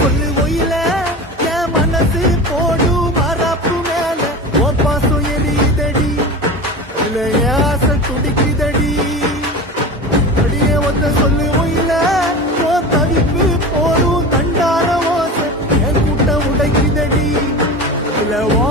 சொல்லு ஒயில என் மனசு போடு மரப்பு மேல ஓ பாசம் எரியுதடி இல்ல என் ஆசை துடிக்குதடி அடியே ஒத்த சொல்லு ஒயில ஓ தவிப்பு போடும் தண்டார ஓசை என் கூட்டம் உடைக்குதடி இல்ல ஓ